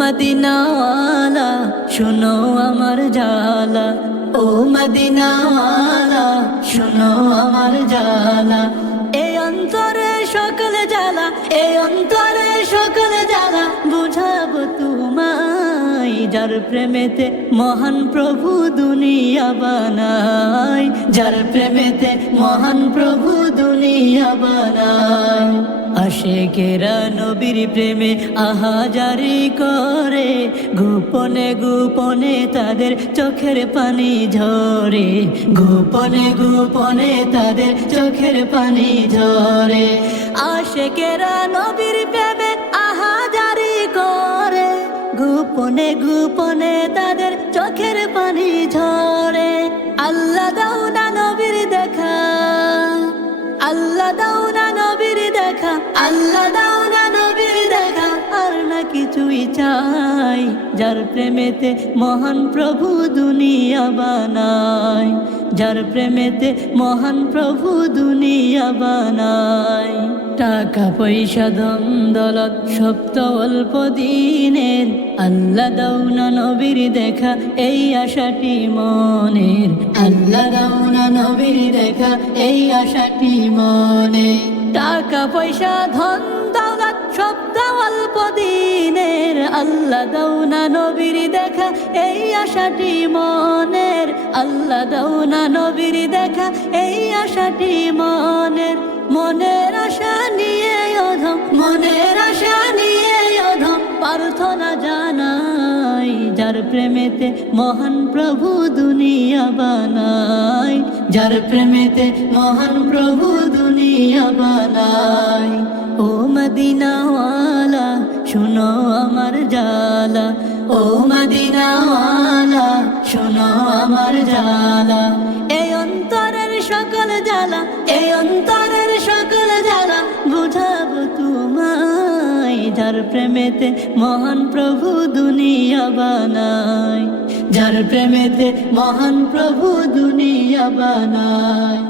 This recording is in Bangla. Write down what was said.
মদিনাওয়ালা শোনো আমার জালা, ও মদিনাওয়ালা শোনো আমার জালা। এই অন্তরে সকল জ্বালা, এই অন্তরে সকল জ্বালা বুঝাবো তোমায়। যার প্রেমেতে মহান প্রভু দুনিয়া বানায়, যার প্রেমেতে মহান প্রভু দুনিয়া বানায়। আশিকেরা নবীর প্রেমে আহাজারি করে, গোপনে গোপনে তাদের চোখের পানি ঝরে, গোপনে গোপনে তাদের চোখের পানি ঝরে। আশিকেরা নবীর প্রেমে আহাজারি করে, গোপনে গোপনে তাদের চোখের পানি ঝরে। আল্লাহ দাও না নবীর দেখা, আল্লাহ দাও না নবীর দেখা, আল্লাহ দাও না নবীর দেখা, আর না কিছুই চাই। যার প্রেমেতে মহান প্রভু দুনিয়া বানায়, যার প্রেমেতে মহান প্রভু দুনিয়া বানায়। টাকা পয়সা ধন দৌলত সব তো অল্প দিনের, আল্লাহ দাও না নবীর দেখা এই আশাটি মনের, আল্লাহ দাও না নবীর দেখা এই আশাটি মনে। টাকা পয়সা ধন দৌলত সব তো অল্প দিনের, আল্লাহ দাও না নবীর দেখা এই আশাটি মনের, আল্লাহ দাও না নবীর দেখা এই আশাটি মনের। মনের আশা নিয়ে অধম, মনের আশা নিয়ে অধম প্রার্থনা জানাই। যার প্রেমেতে মহান প্রভু দুনিয়া বানায়, যার প্রেমেতে মহান প্রভু দুনিয়া বানায়। ও মদিনাওয়ালা শোনো আমার জালা, ও মদিনাওয়ালা শোনো আমার জালা। এই অন্তরের সকল জ্বালা, এই অন্তরের সকল জ্বালা বুঝাবো তোমায়। যার প্রেমেতে মহান প্রভু দুনিয়া বানায়, যার প্রেমেতে মহান প্রভু দুনিয়া বানায়।